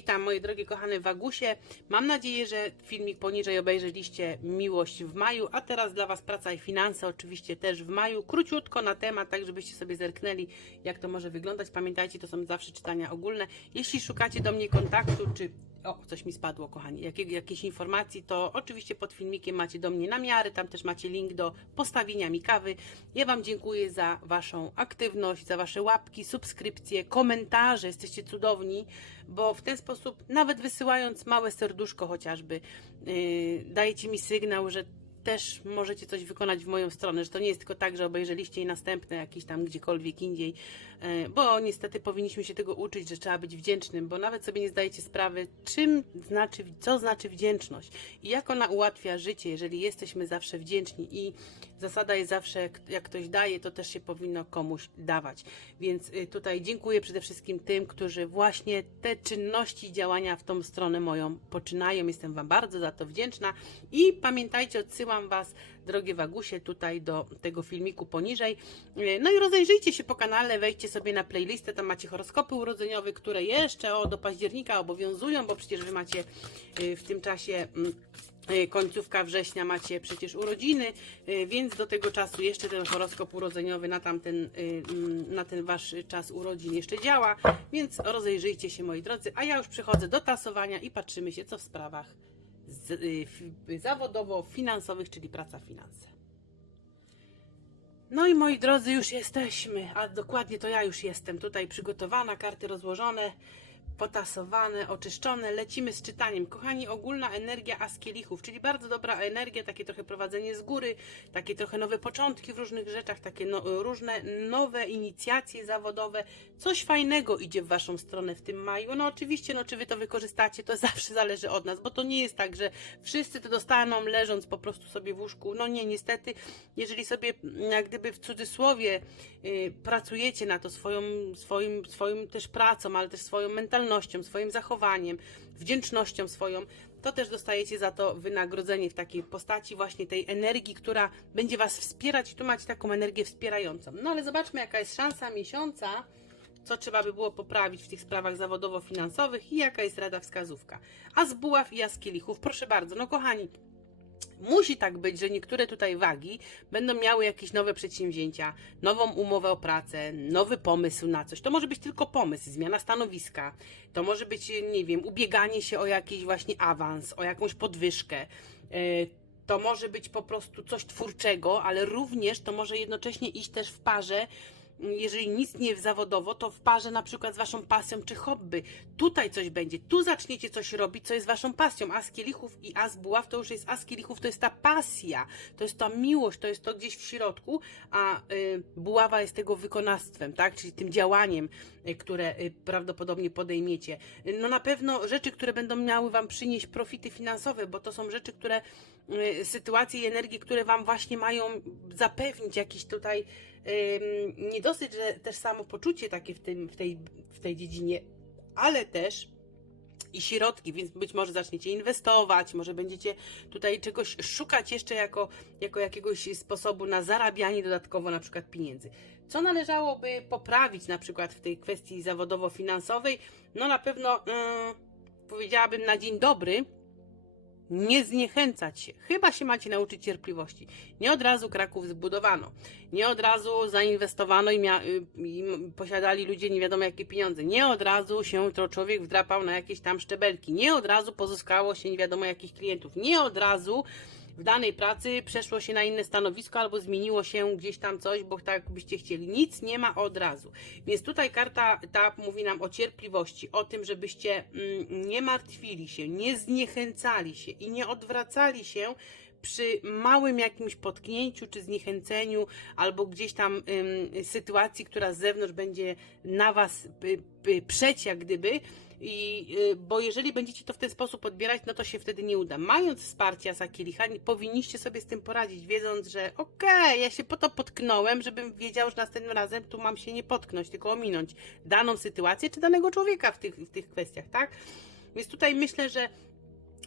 Witam moje drogie kochane Wagusie. Mam nadzieję, że filmik poniżej obejrzeliście Miłość w maju, a teraz dla Was praca i finanse oczywiście też w maju. Króciutko na temat, tak żebyście sobie zerknęli, jak to może wyglądać. Pamiętajcie, to są zawsze czytania ogólne. Jeśli szukacie do mnie kontaktu, czy o, coś mi spadło, kochani. Jakie, jakieś informacji, to oczywiście pod filmikiem macie do mnie namiary, tam też macie link do postawienia mi kawy. Ja Wam dziękuję za Waszą aktywność, za Wasze łapki, subskrypcje, komentarze. Jesteście cudowni, bo w ten sposób, nawet wysyłając małe serduszko chociażby, yy, dajecie mi sygnał, że też możecie coś wykonać w moją stronę, że to nie jest tylko tak, że obejrzeliście i następne jakieś tam gdziekolwiek indziej, e, bo niestety powinniśmy się tego uczyć, że trzeba być wdzięcznym, bo nawet sobie nie zdajecie sprawy, czym znaczy, co znaczy wdzięczność i jak ona ułatwia życie, jeżeli jesteśmy zawsze wdzięczni i zasada jest zawsze, jak ktoś daje, to też się powinno komuś dawać. Więc y, tutaj dziękuję przede wszystkim tym, którzy właśnie te czynności działania w tą stronę moją poczynają. Jestem Wam bardzo za to wdzięczna i pamiętajcie, odsyłam Was, drogie Wagusie, tutaj do tego filmiku poniżej. Y, No i rozejrzyjcie się po kanale, wejdźcie sobie na playlistę, tam macie horoskopy urodzeniowe, które jeszcze o, do października obowiązują, bo przecież Wy macie y, w tym czasie... mm, y, Końcówka września macie przecież urodziny, więc do tego czasu jeszcze ten horoskop urodzeniowy na, tamten, mm, na ten wasz czas urodzin jeszcze działa, więc rozejrzyjcie się moi drodzy, a ja już przechodzę do tasowania i patrzymy się co w sprawach zawodowo-finansowych, czyli praca finanse. No i moi drodzy, już jesteśmy, a dokładnie to ja już jestem. Tutaj przygotowana, karty rozłożone, potasowane, oczyszczone. Lecimy z czytaniem. Kochani, ogólna energia askielichów, czyli bardzo dobra energia, takie trochę prowadzenie z góry, takie trochę nowe początki w różnych rzeczach, takie no, różne nowe inicjacje zawodowe. Coś fajnego idzie w Waszą stronę w tym maju. No oczywiście, no czy Wy to wykorzystacie, to zawsze zależy od nas, bo to nie jest tak, że wszyscy to dostaną leżąc po prostu sobie w łóżku. No nie, niestety, jeżeli sobie jak gdyby w cudzysłowie y, pracujecie na to swoją, swoim, swoim też pracą, ale też swoją mentalnością, swoim zachowaniem, wdzięcznością swoją, to też dostajecie za to wynagrodzenie w takiej postaci właśnie tej energii, która będzie Was wspierać i tu macie taką energię wspierającą. No ale zobaczmy, jaka jest szansa miesiąca, co trzeba by było poprawić w tych sprawach zawodowo-finansowych i jaka jest rada wskazówka. A z buław i jaskielichów, proszę bardzo, no kochani, Musi tak być, że niektóre tutaj wagi będą miały jakieś nowe przedsięwzięcia, nową umowę o pracę, nowy pomysł na coś. To może być tylko pomysł, zmiana stanowiska. To może być, nie wiem, ubieganie się o jakiś właśnie awans, o jakąś podwyżkę. Yy, To może być po prostu coś twórczego, ale również to może jednocześnie iść też w parze jeżeli nic nie zawodowo, to w parze na przykład z waszą pasją czy hobby. Tutaj coś będzie, tu zaczniecie coś robić, co jest waszą pasją. A z kielichów i a z buław to już jest a z kielichów, to jest ta pasja, to jest ta miłość, to jest to gdzieś w środku, a y, buława jest tego wykonawstwem, tak? Czyli tym działaniem, y, które y, prawdopodobnie podejmiecie. Y, No na pewno rzeczy, które będą miały wam przynieść profity finansowe, bo to są rzeczy, które y, sytuacje i energii, które wam właśnie mają zapewnić jakiś tutaj nie dosyć, że też samopoczucie takie w, tym, w, tej, w tej dziedzinie, ale też i środki, więc być może zaczniecie inwestować, może będziecie tutaj czegoś szukać jeszcze jako, jako jakiegoś sposobu na zarabianie dodatkowo na przykład pieniędzy. Co należałoby poprawić na przykład w tej kwestii zawodowo-finansowej? No na pewno mm, powiedziałabym na dzień dobry, nie zniechęcać się. Chyba się macie nauczyć cierpliwości. Nie od razu Kraków zbudowano. Nie od razu zainwestowano i, y, i posiadali ludzie nie wiadomo jakie pieniądze. Nie od razu się to człowiek wdrapał na jakieś tam szczebelki. Nie od razu pozyskało się nie wiadomo jakich klientów. Nie od razu w danej pracy przeszło się na inne stanowisko albo zmieniło się gdzieś tam coś, bo tak byście chcieli. Nic nie ma od razu. Więc tutaj karta ta mówi nam o cierpliwości, o tym, żebyście mm, nie martwili się, nie zniechęcali się i nie odwracali się przy małym jakimś potknięciu czy zniechęceniu, albo gdzieś tam ym, sytuacji, która z zewnątrz będzie na was przeć, jak gdyby. I, y, bo jeżeli będziecie to w ten sposób odbierać, no to się wtedy nie uda. Mając wsparcie Asakilicha, powinniście sobie z tym poradzić, wiedząc, że okej, ja się po to potknąłem, żebym wiedział, że następnym razem tu mam się nie potknąć, tylko ominąć daną sytuację czy danego człowieka w tych, w tych kwestiach, tak? Więc tutaj myślę, że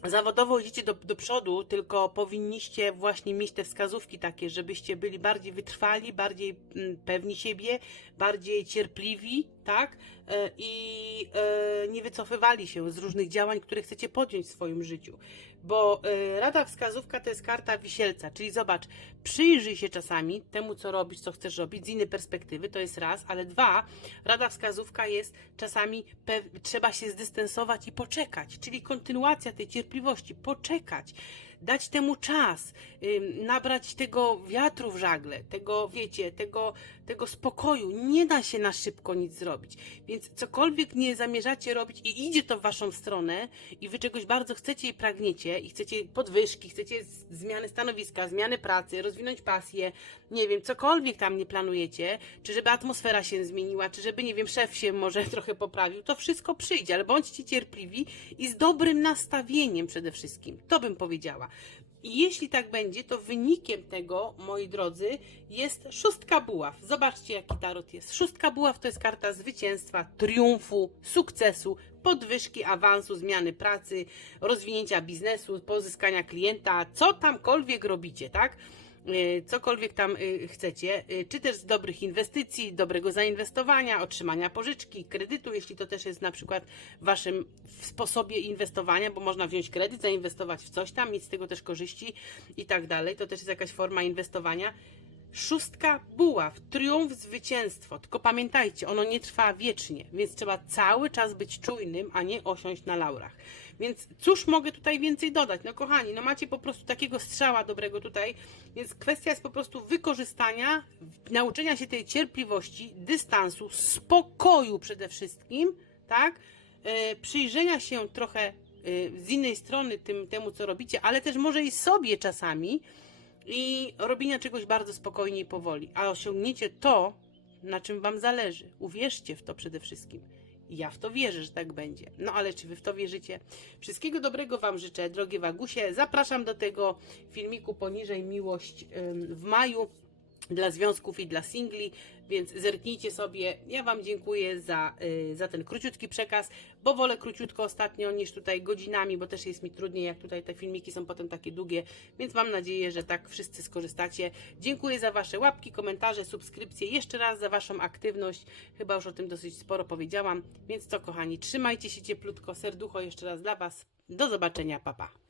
zawodowo idziecie do, do przodu, tylko powinniście właśnie mieć te wskazówki takie, żebyście byli bardziej wytrwali, bardziej mm, pewni siebie, bardziej cierpliwi, tak? E, I e, nie wycofywali się z różnych działań, które chcecie podjąć w swoim życiu. Bo e, rada wskazówka to jest karta wisielca, czyli zobacz, przyjrzyj się czasami temu, co robisz, co chcesz robić z innej perspektywy, to jest raz, ale dwa, rada wskazówka jest czasami trzeba się zdystansować i poczekać, czyli kontynuacja tej cierpliwości, poczekać, dać temu czas, nabrać tego wiatru w żagle, tego, wiecie, tego, tego spokoju. Nie da się na szybko nic zrobić. Więc cokolwiek nie zamierzacie robić i idzie to w waszą stronę i wy czegoś bardzo chcecie i pragniecie i chcecie podwyżki, chcecie zmiany stanowiska, zmiany pracy, rozwinąć pasję, nie wiem, cokolwiek tam nie planujecie, czy żeby atmosfera się zmieniła, czy żeby, nie wiem, szef się może trochę poprawił, to wszystko przyjdzie, ale bądźcie cierpliwi i z dobrym nastawieniem przede wszystkim. To bym powiedziała. I jeśli tak będzie, to wynikiem tego, moi drodzy, jest szóstka buław. Zobaczcie, jaki tarot jest. Szóstka buław to jest karta zwycięstwa, triumfu, sukcesu, podwyżki, awansu, zmiany pracy, rozwinięcia biznesu, pozyskania klienta, co tamkolwiek robicie, tak? Y, cokolwiek tam y, chcecie, y, czy też z dobrych inwestycji, dobrego zainwestowania, otrzymania pożyczki, kredytu, jeśli to też jest na przykład waszym sposobie inwestowania, bo można wziąć kredyt, zainwestować w coś tam, mieć z tego też korzyści i tak dalej. To też jest jakaś forma inwestowania. Szóstka buław, triumf, zwycięstwo. Tylko pamiętajcie, ono nie trwa wiecznie, więc trzeba cały czas być czujnym, a nie osiąść na laurach. Więc cóż mogę tutaj więcej dodać? No kochani, no macie po prostu takiego strzała dobrego tutaj, więc kwestia jest po prostu wykorzystania, nauczenia się tej cierpliwości, dystansu, spokoju przede wszystkim, tak? E, przyjrzenia się trochę e, z innej strony tym, temu, co robicie, ale też może i sobie czasami, i robienia czegoś bardzo spokojnie i powoli, a osiągniecie to, na czym Wam zależy. Uwierzcie w to przede wszystkim. Ja w to wierzę, że tak będzie. No ale czy Wy w to wierzycie? Wszystkiego dobrego Wam życzę, drogie Wagusie. Zapraszam do tego filmiku poniżej Miłość w maju dla związków i dla singli, więc zerknijcie sobie. Ja Wam dziękuję za, y, za ten króciutki przekaz, bo wolę króciutko ostatnio niż tutaj godzinami, bo też jest mi trudniej, jak tutaj te filmiki są potem takie długie, więc mam nadzieję, że tak wszyscy skorzystacie. Dziękuję za Wasze łapki, komentarze, subskrypcje, jeszcze raz za Waszą aktywność. Chyba już o tym dosyć sporo powiedziałam, więc co kochani, trzymajcie się cieplutko, serducho jeszcze raz dla Was. Do zobaczenia, papa. Pa.